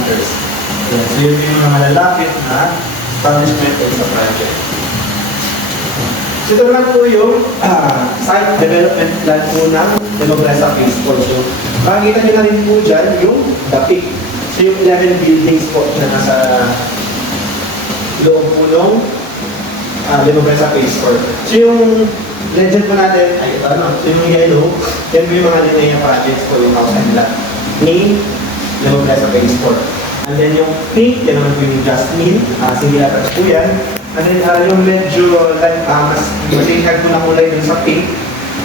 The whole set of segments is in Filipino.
counters. Yan. So yun yung mga malalapit na establishment sa project. So ito naman po yung site development plan po ng Demogresa Phase 4. So makikita nyo na rin po dyan yung DAPIC. So yung 11 buildings po na nasa loob po ng Demogresa Phase 4. So yung legend po natin, ay ito ano, so yung yellow, yan po yung mga linear projects po yung house and lot ni Demogresa Phase 4. And then yung pink, yan naman po yung Jasmine, sige atas po yan. And then yung medyo like, mas matingkad po na kulay dun sa pink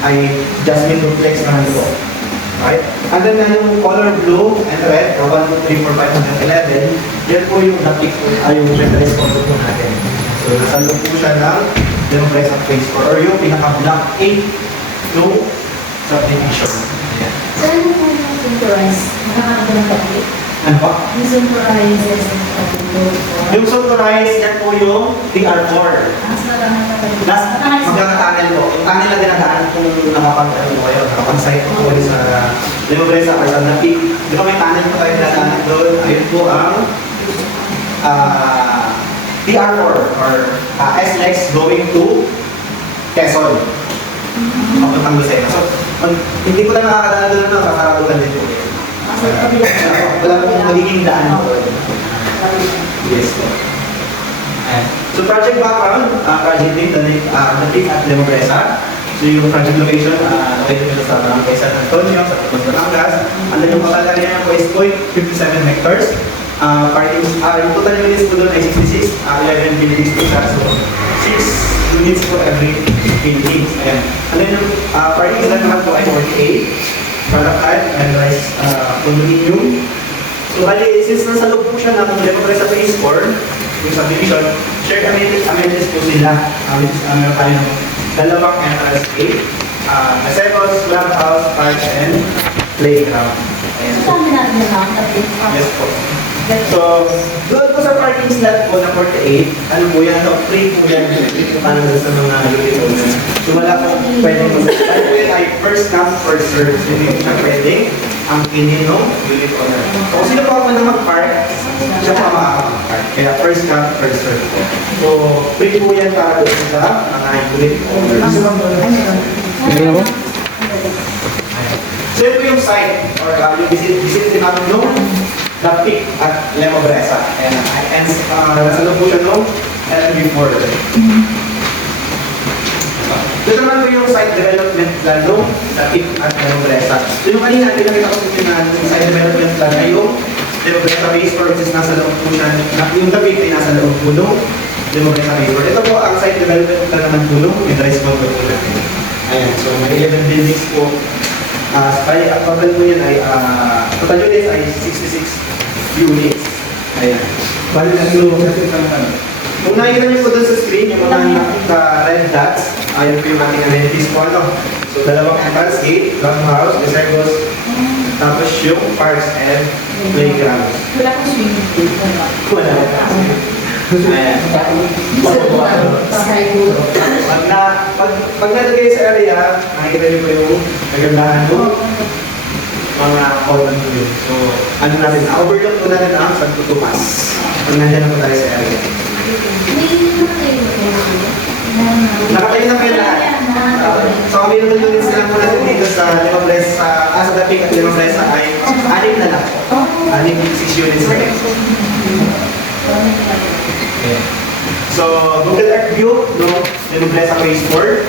ay Jasmine Duplex naman po. Right? And then yung color blue and red, 1, 2, 3, 4, 5, hanggang 11, yan po yung napik po, yung reference po natin. So nasa loob po siya ng Demogresa Phase 4 or yung pinaka-block 8 yung subdivision. Ayan. Saan mo po yung sunrise? Nakakaganda ng tabi? Ano pa? Yung sunrise is Yung sunrise, yan po yung TR4. mas magandang tabi. Magkakatunnel po. Yung tunnel na dinadaan kung nakapag-site po ulit sa Demogresa or sa Napik. Di ba may tunnel po tayo dinadaan doon? Ayun po ang TR4 or SLEX going to Quezon. Papuntang Lucena. So, hindi po tayo nakakadaan doon na kakarabutan din po. Wala po magiging daan po. Yes po. So project background, project name, Napik at Demogresa. So yung project location, located nito sa Barangay San Antonio, sa Tupos, Batangas. And then yung total area po is 0.57 hectares. Yung total units po doon ay 66, 11 buildings po siya. So 6 units po every buildings. Ayan. And then yung parking sila naman po ay 48. Product type and rice condominium. So bali, since nasa loob po siya ng Demogresa Phase 4, yung subdivision, shared amenities po sila. Meron tayo ng dalawang entrance gate, Asebos, clubhouse, park, and playground. Ayan. Saan natin na lang tabi? Yes po. So, doon po sa parking slot po na 48, ano po yan? So, free po yan. Free po paano sa mga unit owner. So, wala po pwedeng mag-start po yan ay first come, first serve. So, hindi po siya pwedeng ang kinin ng unit owner. So, kung sino po ako na mag-park, siya po ang makakapag-park. Kaya first come, first serve po. So, free po yan para doon sa mga unit owners. Hindi na ba? So, ito yung site or yung visit namin nung Napik at Demogresa. And nasa loob po siya nung LB4. Ito naman po yung site development plan nung Napik at Demogresa. So yung kanina, pinakita ko sa inyo na yung site development plan ay yung Demogresa Phase 4 which is nasa loob po siya. Yung Napik ay nasa loob po nung Demogresa Phase 4. Ito po ang site development plan naman po nung Midrise Mall po natin. Ayan, so may 11 buildings po. Ang total po yun ay, total units ay 66 units. Ayan. Bali na ito, kasi ito naman. Kung nakikita niyo po doon sa screen, yung mga red dots, ayun po yung ating amenities po. So, dalawang entrance gate, house, reservos, tapos yung parks and playgrounds. Wala kong swimming pool. Wala. Ayan. Skypool. Pag nalagay sa area, nakikita niyo po yung kagandahan mo. Mga common yun. So, ano natin, overlook po natin ang Santo Tomas. Pag nandiyan na po tayo sa area. Nakatayo na kayo lahat. So, kami naman units na lang po natin dito sa Demogresa, sa Napik at Demogresa ay 6 na lang po. 6 units na rin. Okay. So, Google Earth view, no? Demogresa Phase 4.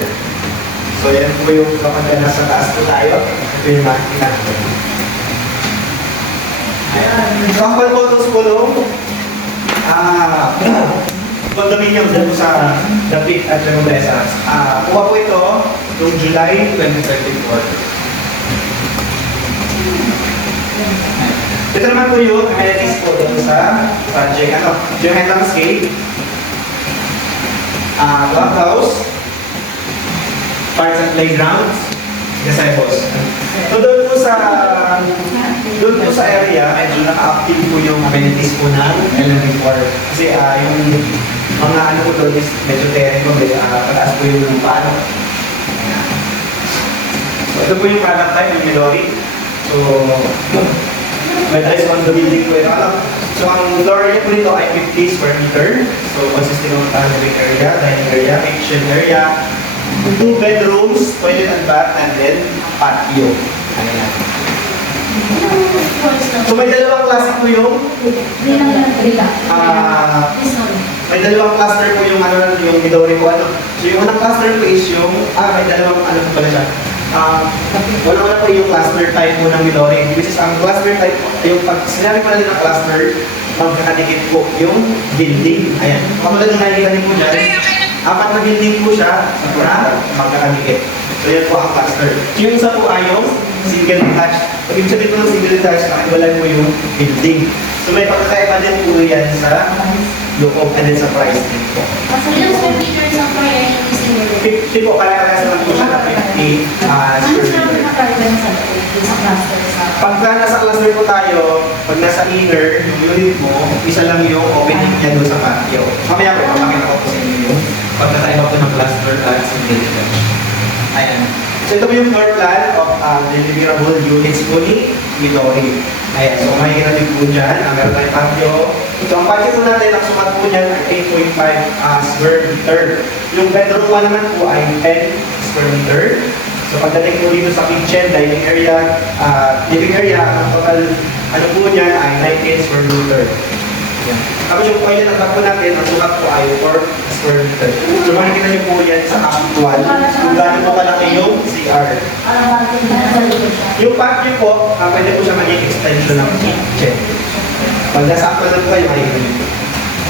So, yan po yung kapag nasa taas po tayo. Ito yung makikita natin. Sample photos po nung condominium dito sa Napik at Demogresa. Kuha po ito noong July 2024. Ito naman po yung amenities po dito sa project. Yung entrance gate, clubhouse, parks and playgrounds, gazebos. So doon po sa area, medyo naka-active po yung amenities po ng LMV4. Kasi yung mga ano po doon is medyo terreno, medyo pataas po yung lupaan. So ito po yung product type, yung Milori. So, May dress on the building po yung ano. So ang floor area po nito ay 50 square meter. So consisting of living area, dining area, kitchen area, 2 bedrooms, toilet and bath, and then patio. Ayan. So may dalawang klase po yung may dalawang cluster po yung yung Midori po ano. So yung unang cluster po is yung may dalawang ano po pala siya. Una po yung cluster type po ng Midori. Which is ang cluster type po, yung pag sinabi po natin ng cluster, magkakadikit po yung building. Ayan. Kapag ng nakikita niyo po dyan, 4 na building po siya na magkakadikit. So yan po ang cluster. So yung isa po ay yung single detached. Pag ibig sabihin po ng single detached, nakiwalay po yung building. So may pagkakaiba din po yan sa loob and then sa price din po. Ilang square meters ang kaya yung single? 50 po, kaya lang po siya na 50 Ano square sila meter. nakakaiba sa loob? Sa cluster sa... Pagka nasa cluster po tayo, pag nasa inner, yung unit mo, isa lang yung opening niya doon sa patio. Mamaya po, papakita ko po sa inyo yung pagkakaiba po ng cluster at single detached. Ayan. So ito po yung floor plan of deliverable units po ni Midori. Ayan. So makikita din po dyan, ang meron tayong patio. So ang patio po natin, ang sukat po niyan ay 8.5 square meter. Yung bedroom 1 naman po ay 10 square meter. So pagdating po dito sa kitchen, dining area, living area, ang total ano po niyan ay 19 square meter. Yan. Tapos yung toilet ang po natin, ang sukat po ay 4 square meter. So makikita niyo po yan sa actual kung gaano po kalaki yung CR. Yung patio po, pwede po siya maging extension ng kitchen. Pag nasa actual na po kayo, makikita niyo po.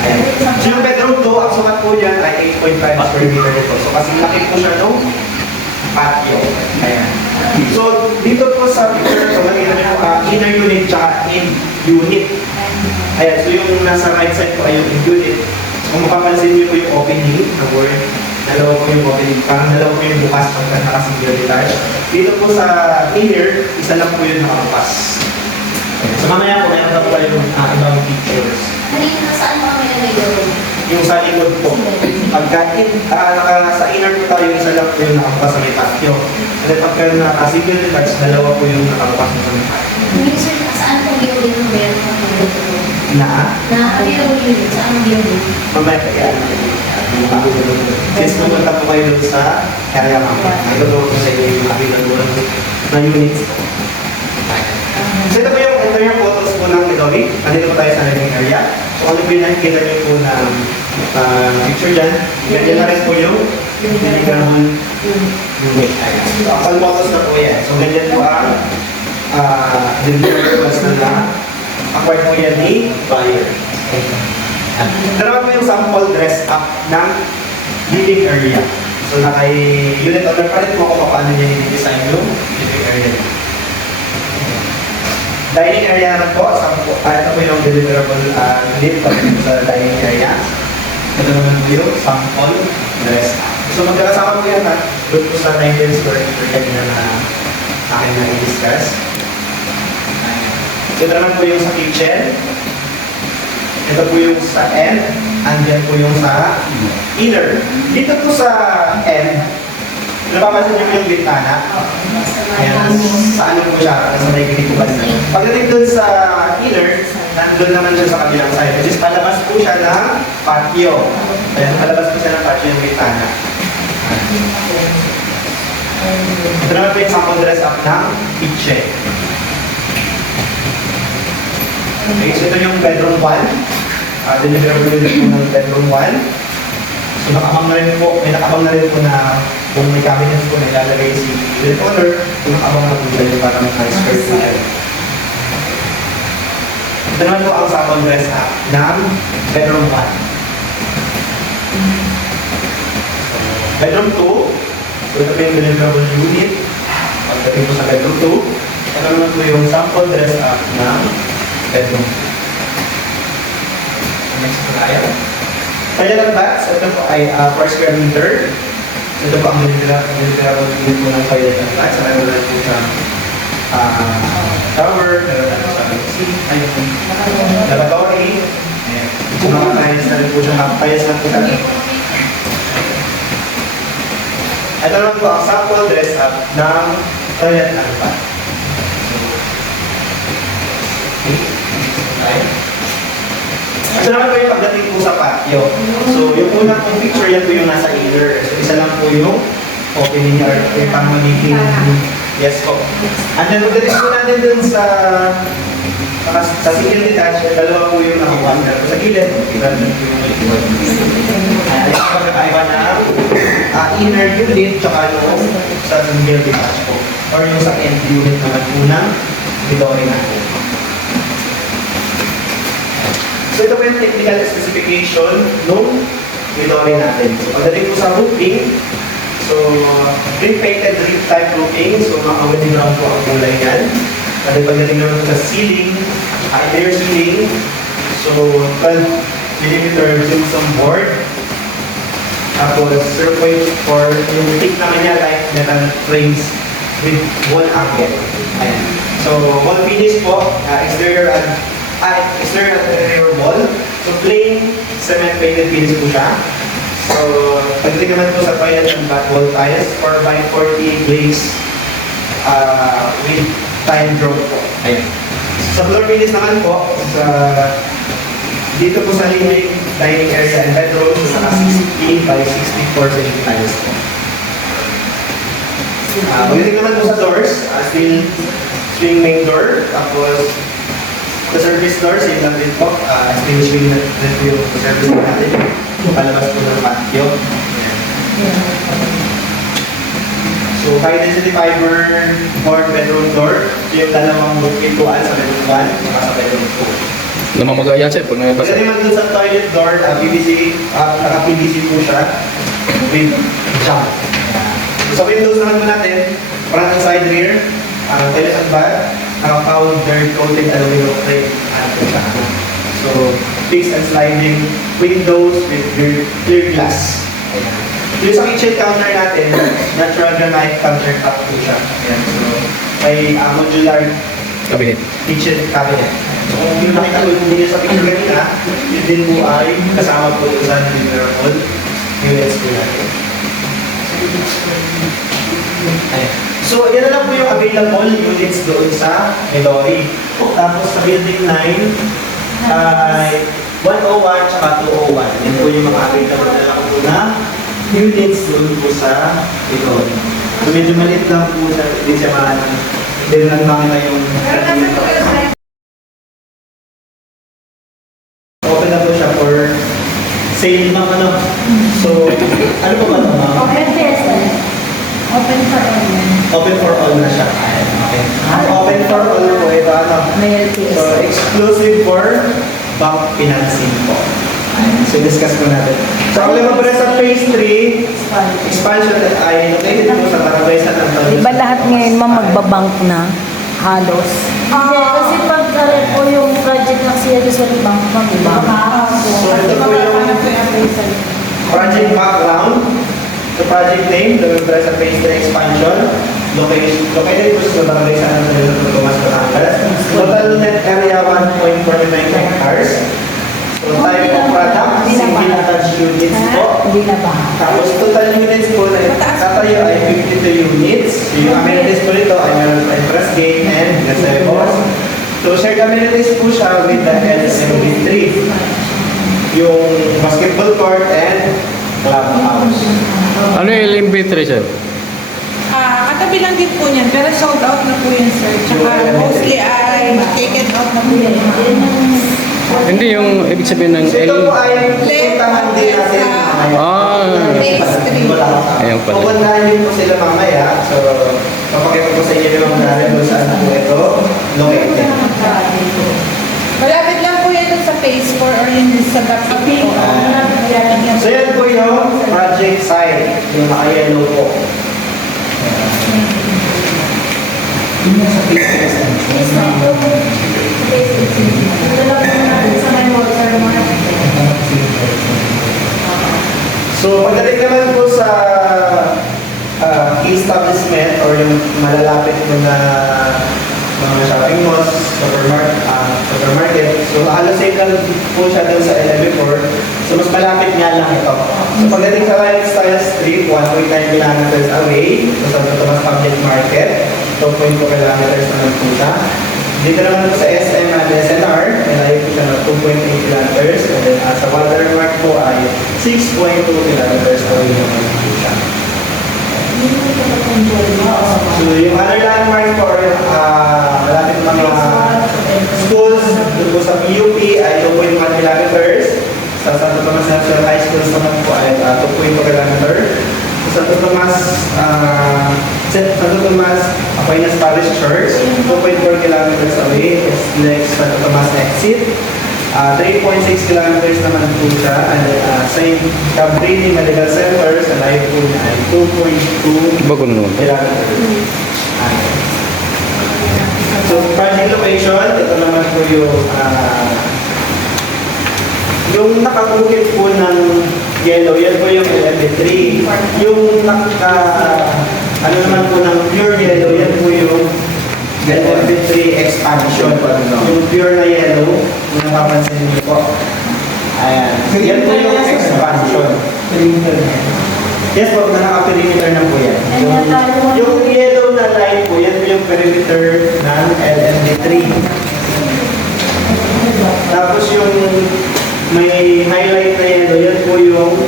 Ayan. So yung bedroom 2, ang sukat po dyan ay 8.5 square meter ito. So kasi laki po siya nung patio. Ayan. So dito po sa picture, so makikita niyo po inner unit tsaka in unit. Ayan, so yung nasa right side po ay yung unit. Kung mapapansin niyo po yung opening ng word, dalawa po yung opening, parang dalawa po yung bukas pagka nakasingle detached. Dito po sa inner, isa lang po yung nakabukas. So mamaya po, mayroon na po kayo yung ibang pictures. Kanina, saan mga may nalagay? Yung sa likod po, pagka sa inner po tayo, isa lang po yung nakabukas sa may patio. At then pagka nakasingle detached, dalawa po yung nakabukas sa may patio. Sir, saan po building ng meron ng building? Na? Available unit, saan ang building? Mamaya pa yan. Since pumunta po kayo dun sa area map, ituturo ko sa inyo yung available na units po. So ito po yung photos po ng Midori. Nandito po tayo sa living area. So ano po yung nakikita niyo po na picture dyan. Ganyan na rin po yung deliverable unit. So all photos na po yan. So ganyan po ang deliverables na acquired po yan ni buyer. Dalawa po yung sample dress up ng living area. So naka-unit order pa rin po kung paano niya i-design yung living area. Dining area naman po, ito po yung deliverable unit sa dining area. Ito naman po yung sample dress up. So magkakasama po yan doon po sa 19 square meter kanina na akin na i-discuss. Ito naman po yung sa kitchen. Ito po yung sa end. Andyan po yung sa inner. Dito po sa end, napapansin niyo po yung bintana. Ayan, sa ano po siya, sa may kinikuban na. Pagdating dun sa inner, nandun naman siya sa kabilang side. Which is palabas po siya ng patio. Ayan, palabas po siya ng patio yung bintana. Ito naman po yung sample dress up ng kitchen. Okay, so ito yung bedroom 1. Deliverable unit po ng bedroom 1. So nakabang na rin po, may nakabang na rin po na kung may cabinets po na ilalagay si unit owner, kung nakabang na po dahil para mag-transfer po tayo. Ito naman po ang sample dress up ng bedroom 1. Bedroom 2, so ito po yung deliverable unit. Pagdating po sa bedroom 2, ito naman po yung sample dress up ng bedroom. Next po tayo. Toilet and baths, ito po ay per square meter. Ito po ang deliverable unit po ng toilet and baths. Meron na po sa shower, meron na po sa lavatory. Mga tiles na rin po siya, tiles na po siya. Ito naman po ang sample dress up ng toilet and bath. Okay. Ito naman po yung pagdating po sa patio. So, yung unang pong picture yan po yung nasa inner. So, isa lang po yung opening or yung pang magiging. Yes po. And then, pagdating po natin dun sa single detached, dalawa po yung nakakuha. Sa gilid, iba din po yung likod. Ayan, yung pagkakaiba na inner unit, tsaka yung sa single detached po. Or yung sa end unit naman po ng Midori natin. So ito po yung technical specification ng Midori natin. So pagdating po sa roofing, so pre-painted roof type roofing, so makawin ground po ang kulay yan. At pagdating naman po sa ceiling, interior ceiling, so 12mm gypsum board. Tapos 0.4 yung thick naman niya like metal frames with wall angle. Ayan. So wall finish po, exterior and interior wall. So plain cement painted finish po siya. So pagdating naman po sa toilet and bath wall tiles 4x40 glaze with tile grout po. Ayan. Sa floor finish naman po, dito po sa living, dining area and bedroom, so naka 60 by 64 cm tiles po. Pagdating naman po sa doors, still swing main door, tapos the service door, same lang din po, still swing na din po yung service door natin, palabas po ng patio. So, high density fiber board bedroom door, so yung dalawang pintuan sa bedroom 1, saka sa bedroom 2. Namamaga yan, sir, pag nabasa. Pagdating naman dun sa toilet door, PVC, naka-PVC po siya with jump. Sa windows naman po natin, front and side rear, toilet and bath, naka-powder coated aluminum frame. So, fixed and sliding windows with clear glass. Yung sa kitchen counter natin, natural granite countertop po siya. Ayan, so, may modular Cabinet. kitchen cabinet. So, kung yung nakita ko yung sa picture kanina, yun din po ay kasama po sa mineral units po natin. Ayan. So, yan na lang po yung available units doon sa Midori. Tapos sa building 9, ay 101 tsaka 201. Yan po yung mga available na lang po na units doon po sa Midori. So, medyo maliit lang po sa din siya maraming. Hindi na lang makita yung open na po siya for sale ng ano. So, ano po ba ito, ma'am? Open test. Open for all. Open for all na siya. Okay. Open for all po ito, ano? May So, exclusive for bank financing po. So, discuss po natin. So, ang lima po na sa phase 3, expansion ay located po sa Tarabaysa ng Tarabaysa. Diba lahat ngayon magbabank na? Halos. Hindi, kasi pag po yung project ng CLU sa bank pa, diba? So, ito po yung project background. The project name, the Tarabaysa phase 3 expansion. Located po sa Tarabaysa ng Tarabaysa, Tomas, Batangas. Total net area 1.49 hectares. So, type of product, single attached units po. Hindi na ba? Tapos total units po na tatayo ay 52 units. Yung amenities po nito ay meron tayong press gate and gazebos. So shared amenities po siya with the LSMB3. Yung basketball court and clubhouse. Ano yung LMB3, sir? Katabi lang din po niyan, pero sold out na po yun, sir. Tsaka mostly ay taken out na po yun. Hindi yung ibig sabihin ng So ito po ay pupuntahan din natin mamaya. Phase 3. Ayun pala. Pupuntahan din po sila mamaya. So papakita ko sa inyo yung mga dali kung saan po ito located. Malapit lang po yan dun sa phase 4 or yun sa back po. So yan po yung project site, yung naka-yellow po. Yun yung sa phase 6. So pagdating naman po sa key establishment or yung malalapit mo na mga shopping malls, supermarket. So halos same lang po siya dun sa LM4. So mas malapit nga lang ito. So pagdating sa Lifestyle Street, 1.9 kilometers away, so sa Tomas Public Market, 2.2 kilometers naman po siya. Dito naman po sa SM at SNR, malayo po siya ng 2.8 kilometers. And then sa watermark po ay 6.2 kilometers away naman po siya. So yung other landmark po, malapit mga schools, doon po sa PUP ay 2.1 kilometers. Sa Santo Tomas National High School naman po ay 2.2 kilometers. Sa Santo Tomas Aquinas Parish Church, 2.4 kilometers away. Next, Santo Tomas exit. 3.6 kilometers naman po siya. And St. Cabrini Medical Center, sa layo po niya ay 2.2 Bago na naman. kilometers. So, project location, ito naman po yung nakabukit po ng yellow, yan po yung LMB3. Yung ano naman po ng pure yellow, yan po yung LMB3 expansion. Yung pure na yellow, kung napapansin niyo po. Ayan. Yan po yung expansion. Yes po, naka-perimeter na po yan. Yung yellow na line po, yan po yung perimeter ng LMB3. Tapos yung may highlight na yellow, yan po yung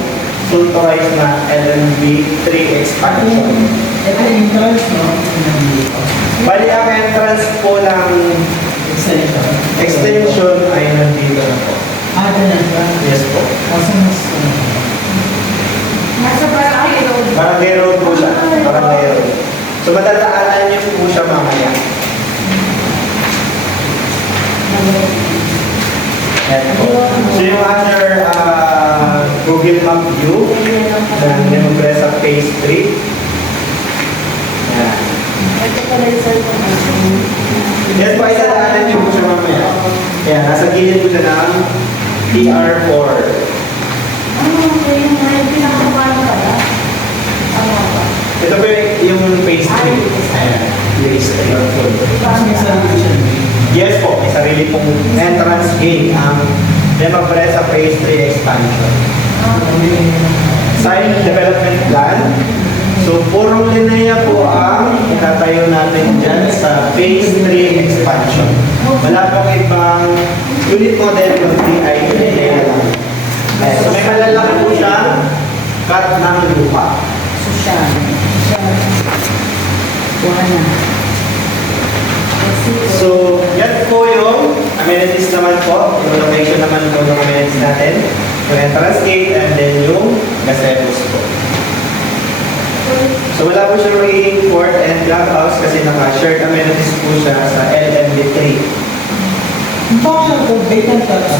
sulturized na LMB3 expansion. Ito yung entrance, no? Bali, ang entrance po ng extension ay nandito na po. Ganun ba? Yes po. Kasi mas... Nasa Barangay Road. Barangay Road po siya. Barangay Road. So, matadaanan niyo po siya mamaya. Yan po. So, yung other Google Map view ng Demopresa Phase 3. Yan. Ito pala yung cellphone. Yes po, itadaanan niyo po siya mamaya. Kaya, nasa gilid po siya ng PR4. Okay, yung pinakabahan pala. Ito po yung Phase 3. Ayan. Phase 3. Kasi sa division B. Yes po, may sarili pong entrance gate ang Demopresa Phase 3 expansion. Site development plan. So, puro lineya po ang itatayo natin dyan sa Phase 3 expansion. Wala pong ibang unit model kundi ay lineya lang. So, may malalaki po siya cut ng lupa. Social. Buwan na. So, yan po yung amenities naman po. Yung location naman po ng amenities natin. Yung entrance gate and then yung gazebos po. So, wala po siya magiging court and clubhouse kasi naka-shared amenities po siya sa LMB3. Bakit po vacant ka pa?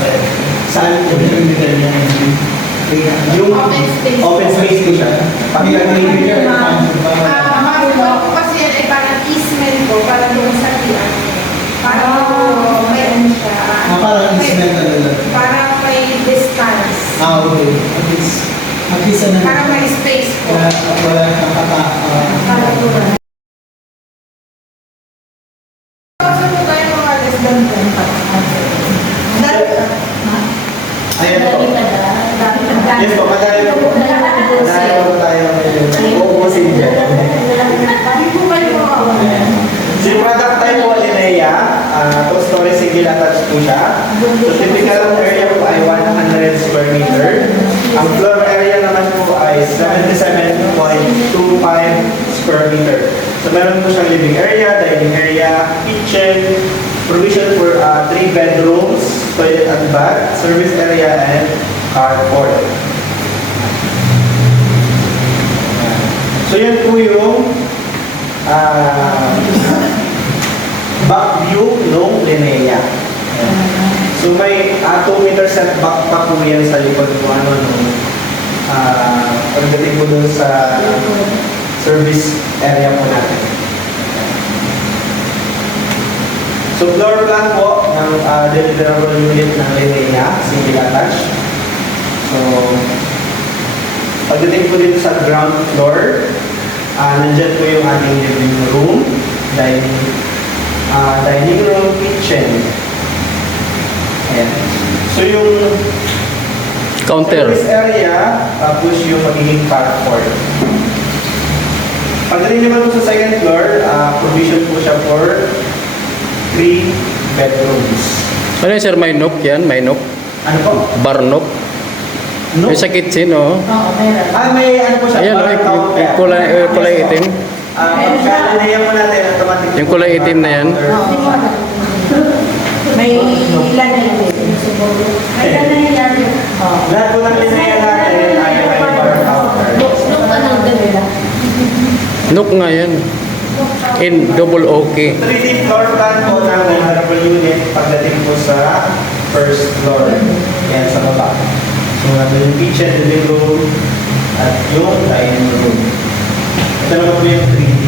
Saan po? Yung Open space. open space po siya. Pag-agreement. Makakuha ko kasi yan ay parang easement ko para doon sa tiyan. Para may ano siya. Parang incident na nila. Para may distance. Okay. At least ano. Para may space ko. Wala kang Para doon. Kasi po tayo mga less than 10. Ayan po. Yes po, madami po. Madami po tayo uubusin dyan. Hindi po kayo So yung product type po, Linea, 2-story single attached po siya. So typical area po ay 100 square meter. Ang floor area naman po ay 77.25 square meter. So meron po siyang living area, dining area, kitchen, provision for 3 bedrooms, toilet and bath, service area, and carport. So yan po yung back view ng Linea. So may 2 meter setback pa po yan sa likod po pagdating po dun sa service area po natin. So floor plan po ng deliverable unit ng Linea, single attached. So pagdating po dito sa ground floor, nandyan po yung ating living room, dining room, kitchen. Ayan. So yung Counter. service area, tapos yung magiging carport. Pagdating naman po sa second floor, provision po siya for 3 bedrooms. Ano yan, sir? May nook yan? May nook? Ano po? Bar nook? No? Yung sa kitchen, oh. Oo, meron. May ano po siya? Ayan, oh, parang counter. yung kulay itim. Pagka nilagyan mo natin, automatic. Yung kulay itim na yan. Hindi ko alam. May ilan na yun. May ilan na yan. Oo. Lahat po ng linaya natin ay may bar counter. Nung anong ganila? Nook nga yan. In double OK. 3D floor plan po ng honorable unit pagdating po sa first floor. Yan sa baba. So, nandun yung kitchen, living room, at yung dining room. Ito naman po yung 3D.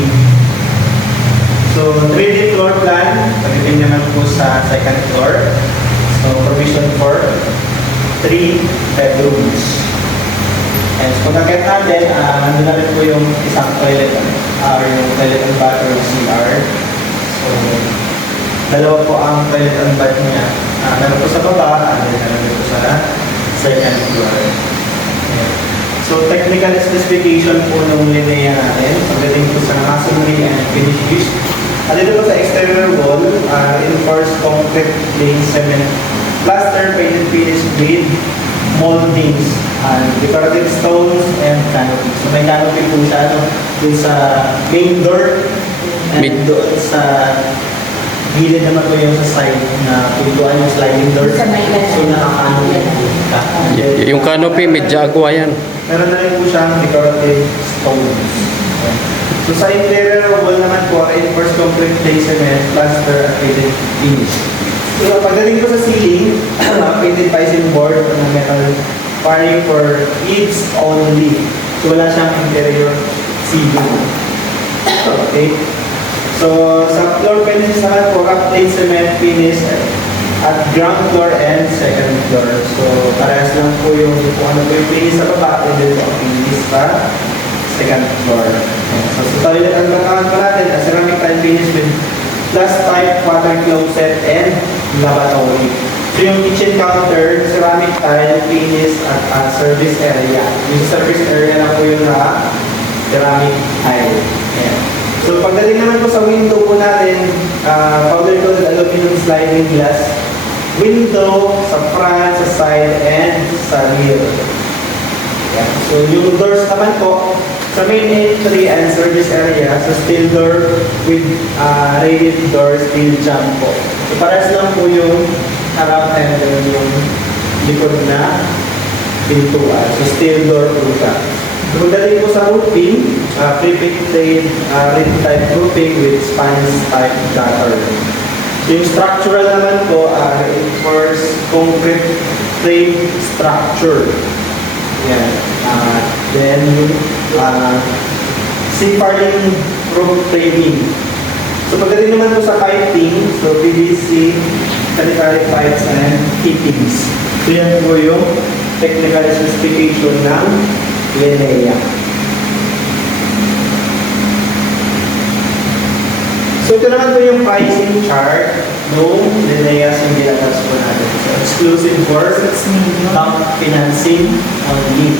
So, 3D floor plan, pagdating naman po sa second floor. So, provision for 3 bedrooms. And so, pag nakita natin, nandun na rin po yung isang toilet, or yung toilet and bath or CR. So, dalawa po ang toilet and bath niya. Meron po sa baba, and then meron po sa second floor. Ayan. So, technical specification po ng linea natin, pagdating po sa masonry and finishes. At dito po sa exterior wall, reinforced concrete plain cement, plaster, painted finish with moldings, decorative stones, and canopy. So, may canopy po siya, dun sa main door, and doon sa gilid naman po yung sa side na pintuan yung sliding door. Sa may ilan. So, nakakanopi po siya. Yung canopy, medyo agwa yan. Meron na rin po siyang decorative stones. So sa interior wall naman po, reinforced concrete plain cement, plaster, at painted finish. So pagdating po sa ceiling, painted piscine board ng metal wiring for eaves only. So wala siyang interior ceiling. Okay? So sa floor finishes naman po, rough plain cement finish at ground floor and second floor. So parehas lang po yung kung ano po yung finish sa baba, and then po ang finish sa second floor. So sa toilet ang bakangan po natin, ceramic tile finish with plus type water closet and lavatory. So yung kitchen counter, ceramic tile finish at service area. Yung service area na po yung ceramic tile. Ayan. So pagdating naman po sa window po natin, powder coated aluminum sliding glass window sa front, sa side, and sa rear. Ayan. So yung doors naman po, sa main entry and service area, sa steel door with rated door, steel jump po. So parehas lang po yung harap and then yung likod na pintuan. So steel door po siya. So pagdating po sa roofing, pre-painted red type roofing with spans type gutter. So yung structural naman po, reinforced concrete frame structure. Yan. Then yung C-parting roof framing. So pagdating naman po sa piping, so PVC, sanitary pipes, and fittings. So yan po yung technical specification ng linea. So ito naman po yung pricing chart nung linea sindilatas po natin. So exclusive for bank financing only.